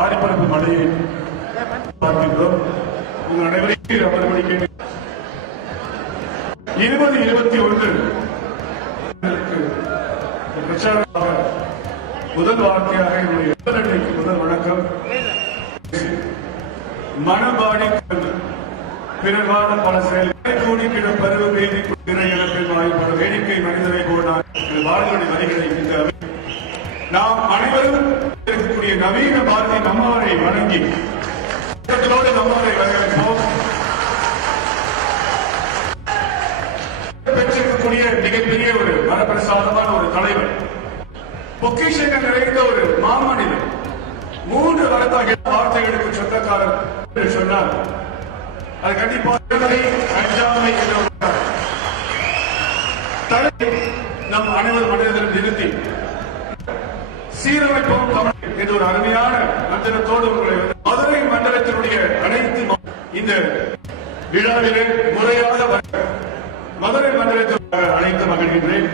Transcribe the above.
ஆடிப்பரப்பு மழையை பார்க்கின்றோம். உங்கள் அனைவரையும் அமர்வடிக்க 2021 பிரச்சாரமாக முதல் வார்த்தையாக என்னுடைய முதல் வணக்கம். மனபாடி பிறகான பல செயல்களை கூடிக்கிட பருவ வேதி இழப்பில் வாய்ப்பட வேடிக்கை மனிதரை போனார் பாரதியுடைய வரிகளை இந்த நாம் அனைவரும் இருக்கக்கூடிய நவீன பாரதி நம்மாரை வணங்கி நம்மாரை வரவேற்போம். பெற்றிருக்கக்கூடிய மிகப்பெரிய ஒரு வரப்பிரசாதமான ஒரு தலைவர், பொக்கிஷங்கள் நிறைந்த ஒரு மாமனிதர், 3 வார்த்தைகளுக்கு சொந்தக்காரர் என்று சொன்னார். அது கண்டிப்பாக அஞ்சாமை நம் அனைவர் மனிதர்கள் நிறுத்தி சீரமைப்போம் தமிழ் என்ற ஒரு அருமையான மந்திரத்தோடு உங்களை மதுரை மண்டலத்தினுடைய அனைத்து இந்த விழாவிலே முறையாக மதுரை மண்டலத்தில் அழைத்து மகிழ்கின்றேன்.